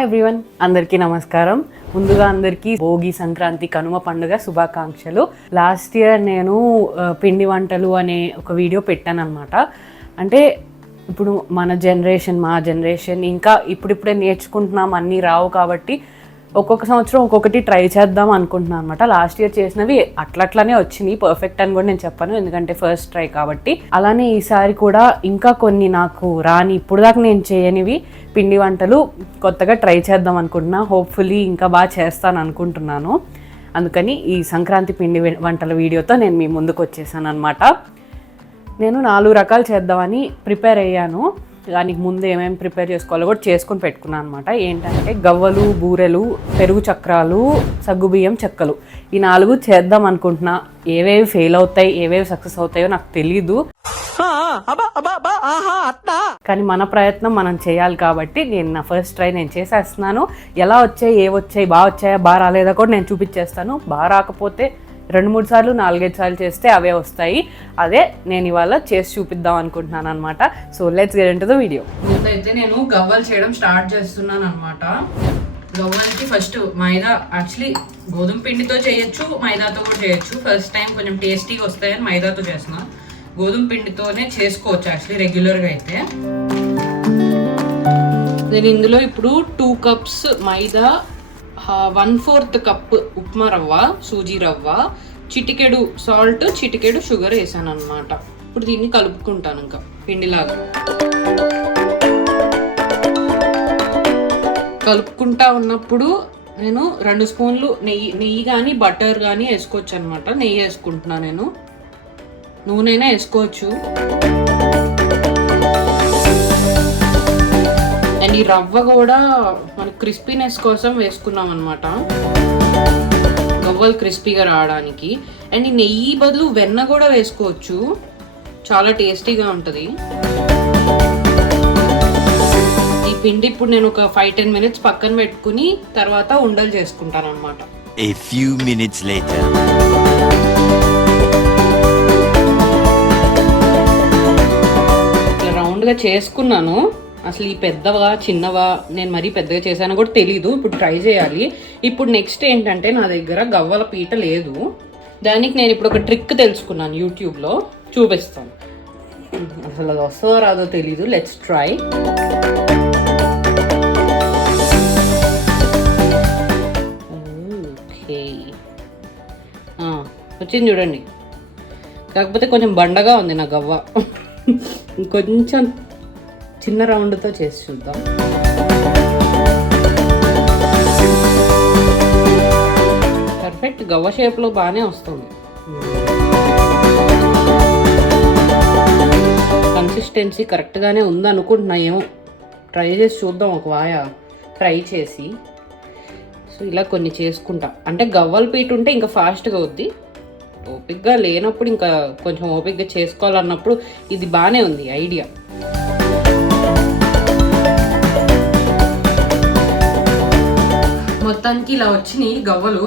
Hi everyone, అందరికీ నమస్కారం. ముందుగా అందరికీ భోగి, సంక్రాంతి, కనుమ పండుగ శుభాకాంక్షలు. లాస్ట్ ఇయర్ నేను పిండి వంటలు అనే ఒక వీడియో పెట్టాను అనమాట. అంటే ఇప్పుడు మన జనరేషన్, మా జనరేషన్ ఇంకా ఇప్పుడిప్పుడే నేర్చుకుంటున్నాం, అన్నీ రావు కాబట్టి ఒక్కొక్క సంవత్సరం ఒక్కొక్కటి ట్రై చేద్దాం అనుకుంటున్నాను అనమాట. లాస్ట్ ఇయర్ చేసినవి అట్లనే వచ్చినాయి, పర్ఫెక్ట్ అని కూడా నేను చెప్పాను, ఎందుకంటే ఫస్ట్ ట్రై కాబట్టి. అలానే ఈసారి కూడా ఇంకా కొన్ని నాకు రాని, ఇప్పుడు దాకా నేను చేయనివి పిండి వంటలు కొత్తగా ట్రై చేద్దాం అనుకుంటున్నా. హోప్ఫుల్లీ ఇంకా బాగా చేస్తాను అనుకుంటున్నాను. అందుకని ఈ సంక్రాంతి పిండి వంటల వీడియోతో నేను మీ ముందుకు వచ్చేసాను అనమాట. నేను 4 రకాలు చేద్దామని ప్రిపేర్ అయ్యాను. దానికి ముందు ఏమేమి ప్రిపేర్ చేసుకోవాలో కూడా చేసుకొని పెట్టుకున్నాను అనమాట. ఏంటంటే గవ్వలు, బూరెలు, పెరుగు చక్రాలు, సగ్గుబియ్యం చెక్కలు, ఈ 4 చేద్దాం అనుకుంటున్నా. ఏవేవి ఫెయిల్ అవుతాయి, ఏవేవి సక్సెస్ అవుతాయో నాకు తెలీదు, కానీ మన ప్రయత్నం మనం చేయాలి కాబట్టి నేను నా ఫస్ట్ ట్రై నేను చేసేస్తున్నాను. ఎలా వచ్చాయి, ఏవొచ్చాయి, బాగా వచ్చాయా, బాగా రాలేదా కూడా నేను చూపించేస్తాను. బాగా రాకపోతే 2-3 సార్లు 4-5 సార్లు చేస్తే అవే వస్తాయి. అదే నేను ఇవాళ చేసి చూపిద్దాం అనుకుంటున్నాను అనమాట. So let's get into the video. ముందైతే నేను గవ్వలు చేయడం స్టార్ట్ చేస్తున్నాను అనమాట. గవ్వలకి ఫస్ట్ మైదా, యాక్చువల్లీ గోధుమ పిండితో చేయొచ్చు, మైదాతో కూడా చేయొచ్చు. ఫస్ట్ టైం కొంచెం టేస్టీగా వస్తాయని మైదాతో చేస్తున్నా. గోధుమ పిండితోనే చేసుకోవచ్చు యాక్చువల్లీ రెగ్యులర్గా అయితే. నేను ఇందులో ఇప్పుడు 2 కప్స్ మైదా, 1/4 కప్ ఉప్మా రవ్వ, సూజీ రవ్వ, చిటికెడు సాల్ట్, చిటికెడు షుగర్ వేసాను అనమాట. ఇప్పుడు దీన్ని కలుపుకుంటాను ఇంకా పిండిలాగా. కలుపుకుంటా ఉన్నప్పుడు నేను 2 స్పూన్లు నెయ్యి కానీ బటర్ కానీ వేసుకోవచ్చు అనమాట. నెయ్యి వేసుకుంటున్నాను నేను, నూనెైనా వేసుకోవచ్చు. అండ్ ఈ రవ్వ కూడా మనకి క్రిస్పీనెస్ కోసం వేసుకున్నాం అనమాట, గవ్వలు క్రిస్పీగా రావడానికి. అండ్ ఈ నెయ్యి బదులు వెన్న కూడా వేసుకోవచ్చు, చాలా టేస్టీగా ఉంటుంది. ఈ పిండి ఇప్పుడు నేను ఒక 5-10 మినిట్స్ పక్కన పెట్టుకుని తర్వాత ఉండలు చేసుకుంటాను అనమాట. A few minutes later. ఇట్లా రౌండ్గా చేసుకున్నాను. అసలు ఈ పెద్దవా చిన్నవా, నేను మరీ పెద్దగా చేశాను కూడా తెలీదు. ఇప్పుడు ట్రై చేయాలి. ఇప్పుడు నెక్స్ట్ ఏంటంటే నా దగ్గర గవ్వల పీట లేదు. దానికి నేను ఇప్పుడు ఒక ట్రిక్ తెలుసుకున్నాను, యూట్యూబ్లో చూపిస్తాను. అసలు అది వస్తుందో రాదో తెలీదు, లెట్స్ ట్రై. ఓకే, వచ్చింది చూడండి. కాకపోతే కొంచెం బండగా ఉంది నా గవ్వ. కొంచెం చిన్న రౌండ్తో చేసి చూద్దాం. పర్ఫెక్ట్ గవ్వ షేప్లో బాగానే వస్తుంది. కన్సిస్టెన్సీ కరెక్ట్గానే ఉందనుకుంటున్నా. ఏమో ట్రై చేసి చూద్దాం, ఒక వాయ ట్రై చేసి. సో ఇలా కొన్ని చేసుకుంటా. అంటే గవ్వల పీట ఉంటే ఇంకా ఫాస్ట్గా అవుద్ది. ఓపిక్గా లేనప్పుడు ఇంకా కొంచెం ఓపిక్గా చేసుకోవాలన్నప్పుడు ఇది బాగానే ఉంది ఐడియా. మొత్తానికి ఇలా వచ్చినాయి గవ్వలు,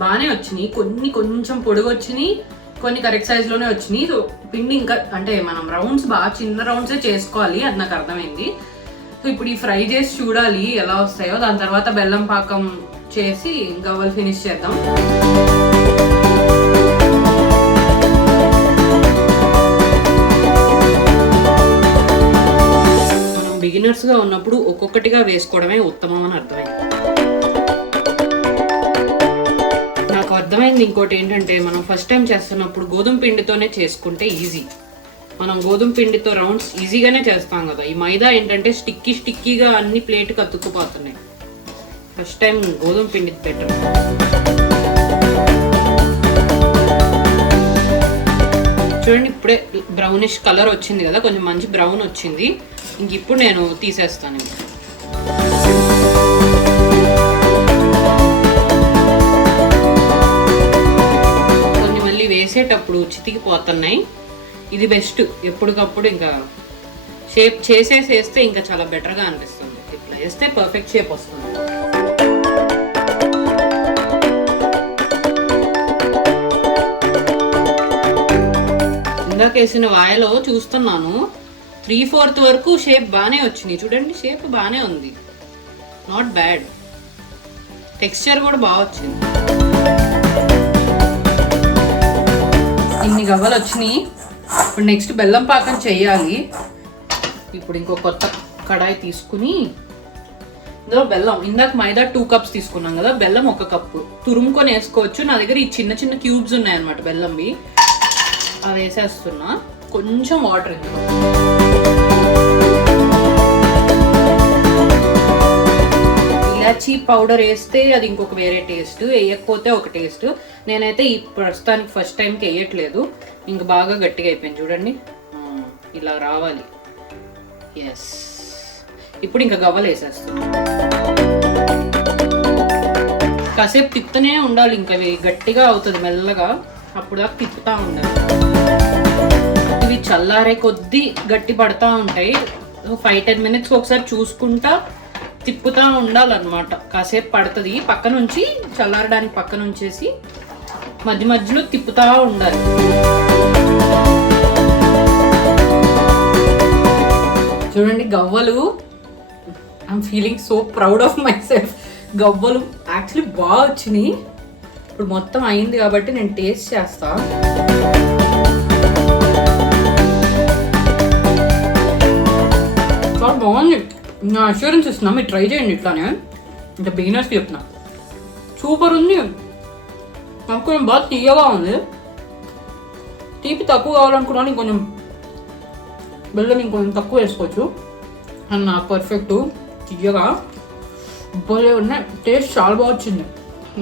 బాగానే వచ్చినాయి. కొంచెం పొడుగు వచ్చినాయి, కొన్ని కరెక్ట్ సైజులోనే వచ్చినాయి. సో పిండి ఇంకా అంటే మనం రౌండ్స్ బాగా చిన్న రౌండ్సే చేసుకోవాలి, అది నాకు అర్థమైంది. సో ఇప్పుడు ఈ ఫ్రై చేసి చూడాలి ఎలా వస్తాయో. దాని తర్వాత బెల్లం పాకం చేసి గవ్వలు ఫినిష్ చేద్దాం. మనం బిగినర్స్గా ఉన్నప్పుడు ఒక్కొక్కటిగా వేసుకోవడమే ఉత్తమం అని అర్థమైంది. అర్థమైంది. ఇంకోటి ఏంటంటే మనం ఫస్ట్ టైం చేస్తున్నప్పుడు గోధుమ పిండితోనే చేసుకుంటే ఈజీ. మనం గోధుమ పిండితో రౌండ్స్ ఈజీగానే చేస్తాం కదా. ఈ మైదా ఏంటంటే స్టిక్కీగా అన్ని ప్లేట్కి అతుక్కుపోతున్నాయి. ఫస్ట్ టైం గోధుమ పిండి బెటర్. చూడండి, ఇప్పుడే బ్రౌనిష్ కలర్ వచ్చింది కదా, కొంచెం మంచి బ్రౌన్ వచ్చింది. ఇంక ఇప్పుడు నేను తీసేస్తాను. వేసేటప్పుడు చితికిపోతున్నాయి. ఇది బెస్ట్. ఎప్పటికప్పుడు ఇంకా షేప్ చేసేసేస్తే ఇంకా చాలా బెటర్గా అనిపిస్తుంది. ఇట్లా వేస్తే పర్ఫెక్ట్ షేప్ వస్తుంది. ఇందాక వేసిన వాయలో చూస్తున్నాను 3/4 వరకు షేప్ బాగానే వచ్చినాయి. చూడండి, షేప్ బాగానే ఉంది. నాట్ బ్యాడ్, టెక్స్చర్ కూడా బాగా వచ్చింది. ఇన్ని గవ్వలు వచ్చినాయి. ఇప్పుడు నెక్స్ట్ బెల్లం పాకం చెయ్యాలి. ఇప్పుడు ఇంకో కొత్త కడాయి తీసుకుని ఇందులో బెల్లం, ఇందాక మైదా 2 కప్స్ తీసుకున్నాం కదా, బెల్లం 1 కప్పు తురుముకొని వేసుకోవచ్చు. నా దగ్గర ఈ చిన్న చిన్న క్యూబ్స్ ఉన్నాయన్నమాట బెల్లంవి, అవి వేసేస్తున్నా. కొంచెం వాటర్ ఇందులో. ఇలాచీ పౌడర్ వేస్తే అది ఇంకొక వేరే టేస్ట్, వేయకపోతే ఒక టేస్ట్. నేనైతే ఈ ప్రస్తుతానికి ఫస్ట్ టైంకి వేయట్లేదు. ఇంక బాగా గట్టిగా అయిపోయింది చూడండి, ఇలా రావాలి. ఎస్, ఇప్పుడు ఇంకా గవ్వలు వేసేస్తాను. కాసేపు తిప్పుతూనే ఉండాలి, ఇంకా గట్టిగా అవుతుంది మెల్లగా, అప్పుడు దాకా తిప్పుతూ ఉండాలి. ఇవి చల్లారే కొద్దీ గట్టి పడతా ఉంటాయి. 5-10 మినిట్స్కి ఒకసారి చూసుకుంటా తిప్పుతూ ఉండాలన్నమాట. కాసేపు పడుతుంది, పక్క నుంచి చల్లారడానికి పక్కన ఉంచేసి మధ్య మధ్యలో తిప్పుతూ ఉండాలి. చూడండి గవ్వలు, I'm feeling so proud of my self. గవ్వలు యాక్చువల్లీ బాగా వచ్చినాయి. ఇప్పుడు మొత్తం అయింది కాబట్టి నేను టేస్ట్ చేస్తా. చాలా బాగుంది, నా అష్యూరెన్స్ ఇస్తున్నా, మీరు ట్రై చేయండి ఇట్లానే. అంటే బిగినర్స్కి చెప్తున్నా, సూపర్ ఉంది. నాకు కొంచెం బాగా తీయగా ఉంది. తీపి తక్కువ కావాలనుకున్నాను, ఇంకొంచెం బెల్లం ఇంకొంచెం తక్కువ వేసుకోవచ్చు. అండ్ నాకు పర్ఫెక్ట్ తీయగా భలే ఉన్నాయి, టేస్ట్ చాలా బాగా వచ్చింది.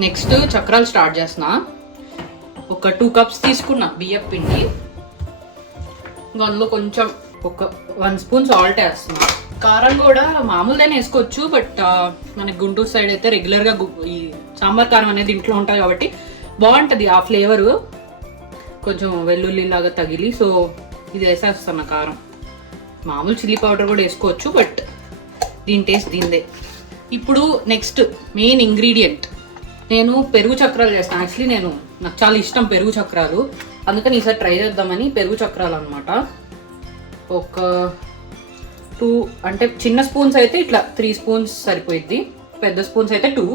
నెక్స్ట్ చక్రాలు స్టార్ట్ చేస్తున్నా. ఒక 2 కప్స్ తీసుకున్నా బియ్యం పిండి, అందులో కొంచెం ఒక 1 స్పూన్ సాల్ట్ వేస్తున్నా. కారం కూడా మామూలుగానే వేసుకోవచ్చు, బట్ మనకి గుంటూరు సైడ్ అయితే రెగ్యులర్గా ఈ సాంబార్ కారం అనేది ఇంట్లో ఉంటుంది కాబట్టి బాగుంటుంది ఆ ఫ్లేవరు, కొంచెం వెల్లుల్లి లాగా తగిలి. సో ఇది వేసేస్తున్నా కారం. మామూలు చిల్లీ పౌడర్ కూడా వేసుకోవచ్చు, బట్ దీని టేస్ట్ దీనిదే. ఇప్పుడు నెక్స్ట్ మెయిన్ ఇంగ్రీడియంట్, నేను పెరుగు చక్రాలు చేస్తాను. యాక్చువల్లీ నాకు చాలా ఇష్టం పెరుగు చక్రాలు, అందుకని ఈసారి ట్రై చేద్దామని పెరుగు చక్రాలు అనమాట. ఒక 2 అంటే చిన్న స్పూన్స్ అయితే ఇట్లా 3 స్పూన్స్ సరిపోయిద్ది, పెద్ద స్పూన్స్ అయితే 2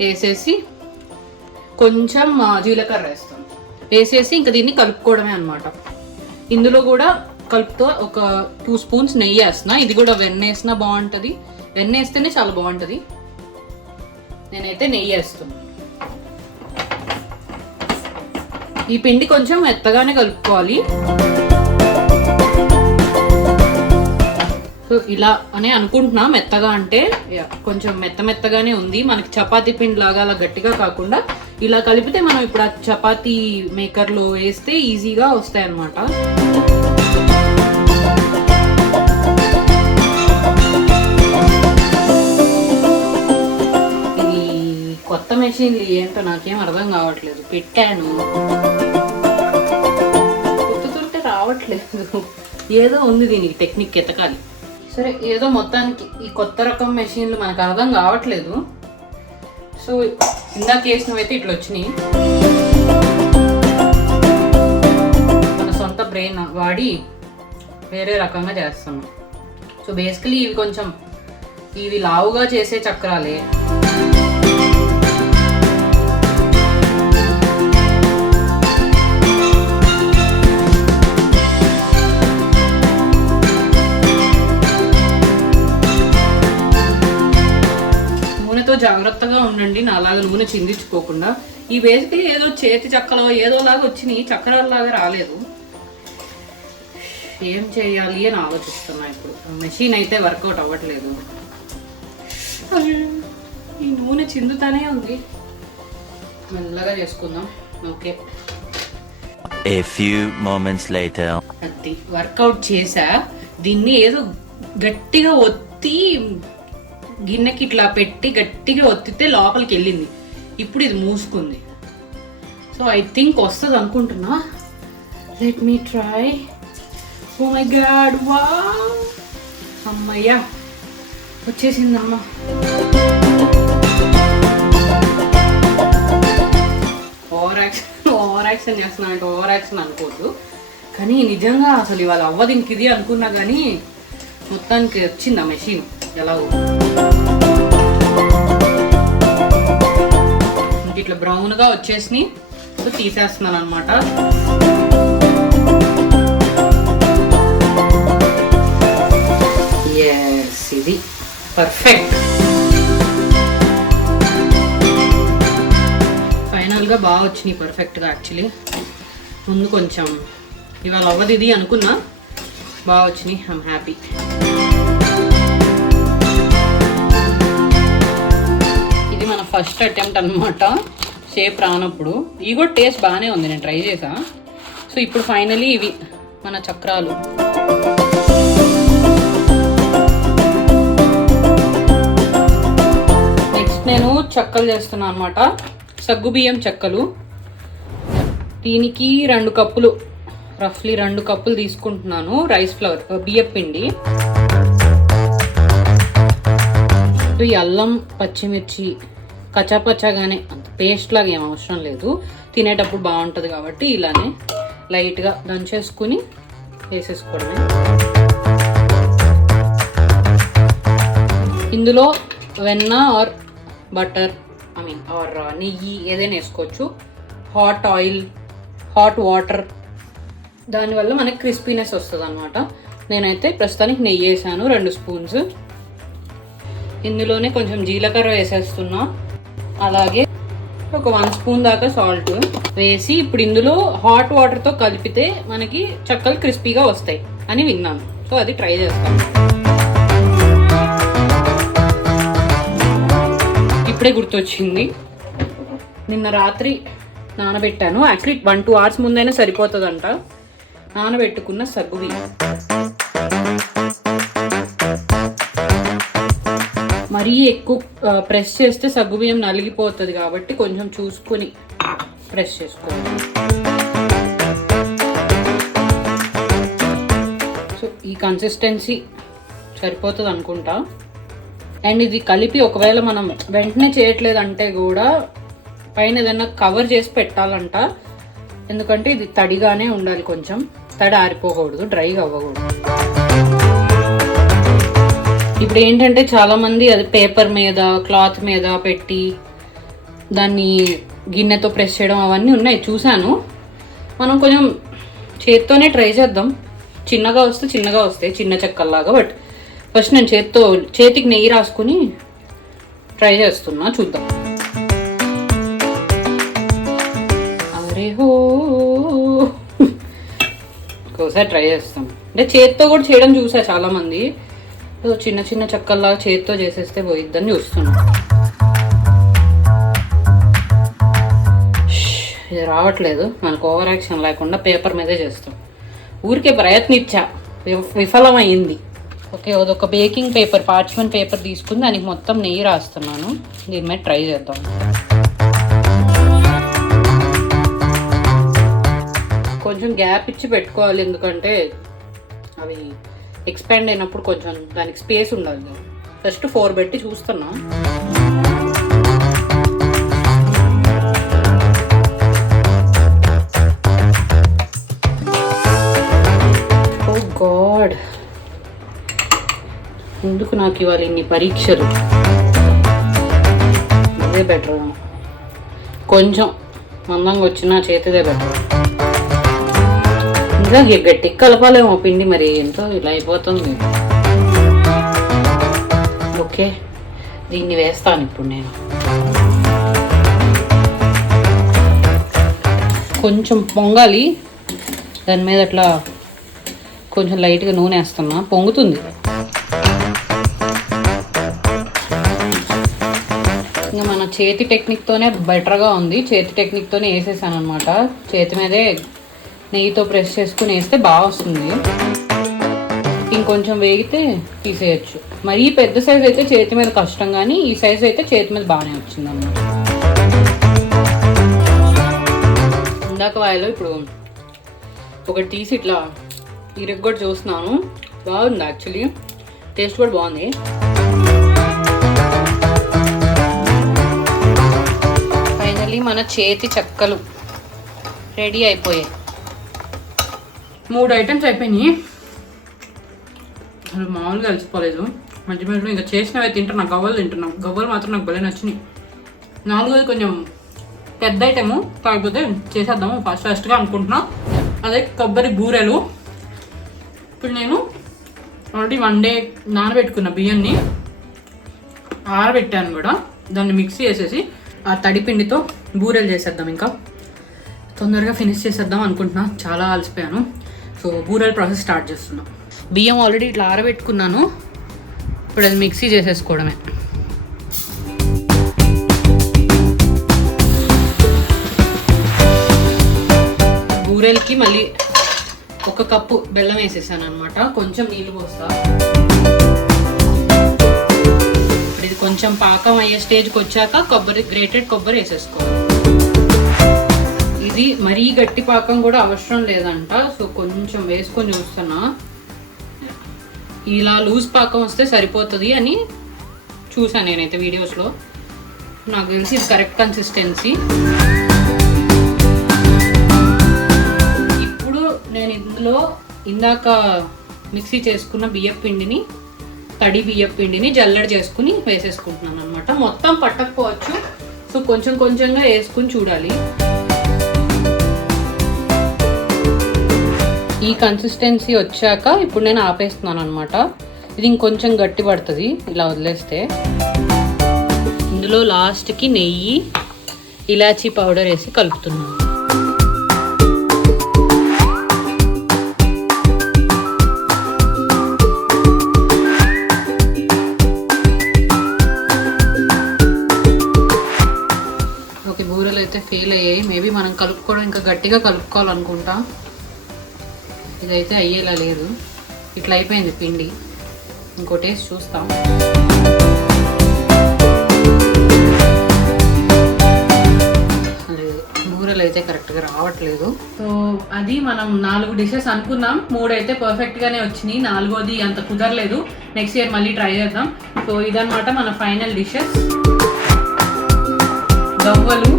వేసేసి కొంచెం జీలకర్ర వేస్తాను. వేసేసి ఇంకా దీన్ని కలుపుకోవడమే అనమాట. ఇందులో కూడా కలుపుతో ఒక 2 స్పూన్స్ నెయ్యి వేస్తున్నా. ఇది కూడా వెన్న వేసినా బాగుంటుంది, వెన్న వేస్తేనే చాలా బాగుంటుంది. నేనైతే నెయ్యి వేస్తున్నాను. ఈ పిండి కొంచెం మెత్తగానే కలుపుకోవాలి. సో ఇలా అని అనుకుంటున్నా, మెత్తగా అంటే కొంచెం మెత్తగానే ఉంది. మనకి చపాతీ పిండి లాగా అలా గట్టిగా కాకుండా ఇలా కలిపితే మనం ఇప్పుడు ఆ చపాతీ మేకర్లో వేస్తే ఈజీగా వస్తాయి అన్నమాట. ఇది కొత్త మెషిన్లు ఏంటో నాకేం అర్థం కావట్లేదు. పెట్టాను, కొత్త రావట్లేదు, ఏదో ఉంది దీనికి టెక్నిక్ ఎతకాలి. సరే, ఏదో మొత్తానికి ఈ కొత్త రకం మెషిన్లు మనకు అర్థం కావట్లేదు. సో ఇందాక వేసినవైతే ఇట్లా వచ్చినాయి. మన సొంత బ్రెయిన్ వాడి వేరే రకంగా చేస్తాను. సో బేసికలీ ఇవి కొంచెం ఇవి లావుగా చేసే చక్రాలే. జాగ్రత్తగా ఉండండి, నా అలాగా నూనె చిందించుకోకుండా. ఈ బేసికలీ ఏదో చేతి చక్కలో ఏదోలాగా వచ్చినాయి, చక్రాలలాగా రాలేదు. ఏం చేయాలి అని ఆలోచిస్తున్నా. ఇప్పుడు మెషిన్ అయితే వర్కౌట్ అవ్వట్లేదు, ఈ నూనె చిందుతానే ఉంది. మెల్లగా చేసుకుందాం. Okay, A few moments later. అది వర్కౌట్ చేసా. దీన్ని ఏదో గట్టిగా ఒత్తి గిన్నెకి ఇట్లా పెట్టి గట్టిగా ఒత్తితే లోపలికి వెళ్ళింది. ఇప్పుడు ఇది మూసుకుంది. సో ఐ థింక్ వస్తుంది అనుకుంటున్నా. Let me try. Oh my God, wow, అమ్మయ్యా వచ్చేసిందమ్మా. ఓవర్ యాక్షన్ చేస్తున్నా అంటే ఓవర్ యాక్షన్ అనుకోవద్దు, కానీ నిజంగా అసలు ఇవాళ అవ్వదు ఇంక ఇది అనుకున్నా, కానీ మొత్తానికి వచ్చింది ఆ మెషిన్ ఎలా. మనకి ఇట్లా బ్రౌన్గా వచ్చేసి తీసేస్తున్నాను అనమాట. ఇది పర్ఫెక్ట్. ఫైనల్గా బాగా వచ్చినాయి పర్ఫెక్ట్గా. యాక్చువల్లీ ముందు కొంచెం ఇవాళ అవ్వదు ఇది అనుకున్నా, బాగా వచ్చినాయి. I'm happy. ఇది మన ఫస్ట్ అటెంప్ట్ అనమాట షేప్ రానప్పుడు. ఇవి కూడా టేస్ట్ బాగానే ఉంది, నేను ట్రై చేసా. సో ఇప్పుడు ఫైనలీ ఇవి మన చక్రాలు. నెక్స్ట్ నేను చెక్కలు చేస్తున్నాను అనమాట, సగ్గుబియ్యం చెక్కలు. దీనికి 2 కప్పులు, రఫ్లీ 2 కప్పులు తీసుకుంటున్నాను రైస్ ఫ్లవర్, బియ్యం పిండి. ఈ అల్లం పచ్చిమిర్చి కచ్చాపచ్చాగానే, అంత పేస్ట్ లాగా ఏం అవసరం లేదు, తినేటప్పుడు బాగుంటుంది కాబట్టి ఇలానే లైట్గా దంచేసుకుని వేసేసుకోవడమే. ఇందులో వెన్న ఆర్ బటర్ ఆర్ నెయ్యి ఏదైనా వేసుకోవచ్చు. హాట్ ఆయిల్, హాట్ వాటర్, దానివల్ల మనకి క్రిస్పీనెస్ వస్తుంది అనమాట. నేనైతే ప్రస్తుతానికి నెయ్యి వేసాను 2 స్పూన్స్. ఇందులోనే కొంచెం జీలకర్ర వేసేస్తున్నా, అలాగే ఒక 1 స్పూన్ దాకా సాల్ట్ వేసి ఇప్పుడు ఇందులో హాట్ వాటర్తో కలిపితే మనకి చక్కలు క్రిస్పీగా వస్తాయి అని విన్నాను. సో అది ట్రై చేస్తాను. ఇప్పుడే గుర్తొచ్చింది, నిన్న రాత్రి నానబెట్టాను. యాక్చువల్లీ 1-2 అవర్స్ ముందైనా సరిపోతుందంట. నానబెట్టుకున్న సగ్గుబియ్యం మరీ ఎక్కువ ప్రెస్ చేస్తే సగ్గుబియ్యం నలిగిపోతుంది కాబట్టి కొంచెం చూసుకొని ప్రెస్ చేసుకోవాలి. సో ఈ కన్సిస్టెన్సీ సరిపోతుంది అనుకుంటా. అండ్ ఇది కలిపి ఒకవేళ మనం వెంటనే చేయట్లేదంటే కూడా పైన ఏదైనా కవర్ చేసి పెట్టాలంట. ఎందుకంటే ఇది తడిగానే ఉండాలి, కొంచెం తడి ఆరిపోకూడదు, డ్రైగా అవ్వకూడదు. ఇప్పుడు ఏంటంటే చాలామంది అది పేపర్ మీద, క్లాత్ మీద పెట్టి దాన్ని గిన్నెతో ప్రెస్ చేయడం అవన్నీ ఉన్నాయి, చూశాను. మనం కొంచెం చేత్తోనే ట్రై చేద్దాం. చిన్నగా వస్తాయి చిన్న చెక్కల్లాగా. బట్ ఫస్ట్ నేను చేతికి నెయ్యి రాసుకుని ట్రై చేస్తున్నా, చూద్దాం. అరే హో, ఒకసారి ట్రై చేస్తాం. అంటే చేత్తో కూడా చేయడం చూసా చాలామంది. చిన్న చిన్న చెక్కల్లాగా చేత్తో చేసేస్తే పోయిద్దని చూస్తున్నా. ఇది రావట్లేదు, మనకు ఓవర్ యాక్షన్ లేకుండా పేపర్ మీదే చేస్తాం. ఊరికే ప్రయత్నించా, విఫలమైంది. ఓకే, అదొక బేకింగ్ పేపర్, పార్చ్మెంట్ పేపర్ తీసుకుని దానికి మొత్తం నెయ్యి రాస్తున్నాను. దీని మీద ట్రై చేద్దాం. కొంచెం గ్యాప్ ఇచ్చి పెట్టుకోవాలి, ఎందుకంటే అవి ఎక్స్పాండ్ అయినప్పుడు కొంచెం దానికి స్పేస్ ఉండాలి. ఫస్ట్ 4 పెట్టి చూస్తున్నా. ఓ గాడ్, ఎందుకు నాకు ఇవాళ ఇన్ని పరీక్షలు? అదే బెటర్, కొంచెం మందంగా వచ్చిన చేతిదే బెటర్. ఇంకా గట్టికి కలపాలేమో పిండి, మరి ఎంతో ఇలా అయిపోతుంది. ఓకే, దీన్ని వేస్తాను ఇప్పుడు నేను. కొంచెం పొంగాలి, దాని మీద అట్లా కొంచెం లైట్గా నూనె వేస్తున్నా, పొంగుతుంది. ఇంకా మన చేతి టెక్నిక్తోనే బెటర్గా ఉంది. చేతి టెక్నిక్తోనే వేసేసాను అనమాట. చేతి మీదే నెయ్యితో ప్రెస్ చేసుకుని వేస్తే బాగా వస్తుంది. ఇంకొంచెం వేగితే తీసేయచ్చు. మరీ పెద్ద సైజ్ అయితే చేతి మీద కష్టం, కానీ ఈ సైజ్ అయితే చేతి మీద బాగానే వచ్చింది అన్నమాట. ఇందాక వాయిలో ఇప్పుడు ఒకటి తీసి ఇట్లా ఇరగ్గొట్టి చూస్తున్నాను. బాగుంది, యాక్చువల్లీ టేస్ట్ కూడా బాగుంది. ఫైనల్లీ మన చేతి చెక్కలు రెడీ అయిపోయాయి. 3 ఐటమ్స్ అయిపోయినాయి. అసలు మామూలుగా కలిసిపోలేదు. మధ్య మధ్యలో ఇంకా చేసినవి తింటున్నా, గవ్వలు తింటున్నాం. గవ్వలు మాత్రం నాకు భలే నచ్చినాయి. 4వది కొంచెం పెద్ద ఐటెము కాకపోతే చేసేద్దాము ఫాస్ట్గా అనుకుంటున్నాం. అదే కొబ్బరి బూరెలు. ఇప్పుడు నేను ఆల్రెడీ 1 డే నానబెట్టుకున్న బియ్యాన్ని ఆరబెట్టాను కూడా. దాన్ని మిక్సీ చేసేసి ఆ తడిపిండితో బూరెలు చేసేద్దాం. ఇంకా తొందరగా ఫినిష్ చేసేద్దాం అనుకుంటున్నా, చాలా అలసిపోయాను. సో బూరెల ప్రాసెస్ స్టార్ట్ చేస్తున్నాం. బియ్యం ఆల్రెడీ ఇట్లా ఆరబెట్టుకున్నాను, ఇప్పుడు అది మిక్సీ చేసేసుకోవడమే. బూరెలకి మళ్ళీ 1 కప్పు బెల్లం వేసేసాను అనమాట. కొంచెం నీళ్ళు పోస్తా. ఇది కొంచెం పాకం అయ్యే స్టేజ్కి వచ్చాక గ్రేటెడ్ కొబ్బరి వేసేసుకోవాలి. ఇది మరీ గట్టి పాకం కూడా అవసరం లేదంట. సో కొంచెం వేసుకొని చూస్తున్నా. ఇలా లూజ్ పాకం వస్తే సరిపోతుంది అని చూసాను నేనైతే వీడియోస్లో. నాకు తెలిసి ఇది కరెక్ట్ కన్సిస్టెన్సీ. ఇప్పుడు నేను ఇందులో ఇందాక మిక్సీ చేసుకున్న బియ్యపు పిండిని, తడి బియ్యపు పిండిని జల్లెడ చేసుకుని వేసేసుకుంటున్నాను అనమాట. మొత్తం పట్టకపోవచ్చు, సో కొంచెం కొంచెంగా వేసుకుని చూడాలి. ఈ కన్సిస్టెన్సీ వచ్చాక ఇప్పుడు నేను ఆపేస్తున్నాను అనమాట. ఇది ఇంకొంచెం గట్టి పడుతుంది ఇలా వదిలేస్తే. ఇందులో లాస్ట్కి నెయ్యి, ఇలాచీ పౌడర్ వేసి కలుపుతున్నాను. ఓకే, బూరెలు అయితే ఫెయిల్ అయ్యాయి. మేబీ మనం కలుపుకోవడం ఇంకా గట్టిగా కలుపుకోవాలనుకుంటా. ఇదైతే అయ్యేలా లేదు. ఇట్లా అయిపోయింది పిండి. ఇంకో టేస్ట్ చూస్తాం. బూరెలు అయితే కరెక్ట్గా రావట్లేదు. సో అది మనం 4 డిషెస్ అనుకున్నాం. 3 అయితే పర్ఫెక్ట్గానే వచ్చినాయి, 4వది అంత కుదరలేదు. నెక్స్ట్ ఇయర్ మళ్ళీ ట్రై చేద్దాం. సో ఇదన్నమాట మన ఫైనల్ డిషెస్. గవ్వలు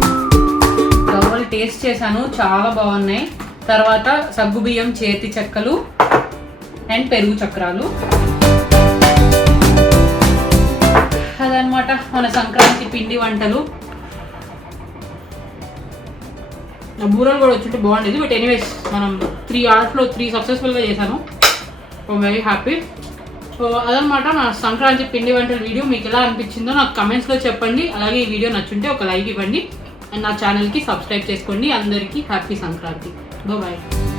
టేస్ట్ చేశాను, చాలా బాగున్నాయి. తర్వాత సగ్గుబియ్యం చేతి చెక్కలు అండ్ పెరుగు చక్రాలు. అదనమాట మన సంక్రాంతి పిండి వంటలు. బూరలు కూడా వచ్చుంటే బాగుండేది, బట్ ఎనీవేస్ మనం 3 hours-లో 3 సక్సెస్ఫుల్గా చేశాను. I'm very happy. సో అదనమాట నా సంక్రాంతి పిండి వంటల వీడియో. మీకు ఎలా అనిపించిందో నాకు కమెంట్స్లో చెప్పండి. అలాగే ఈ వీడియో నచ్చుంటే ఒక లైక్ ఇవ్వండి అండ్ నా ఛానల్కి సబ్స్క్రైబ్ చేసుకోండి. అందరికీ హ్యాపీ సంక్రాంతి. Bye-bye.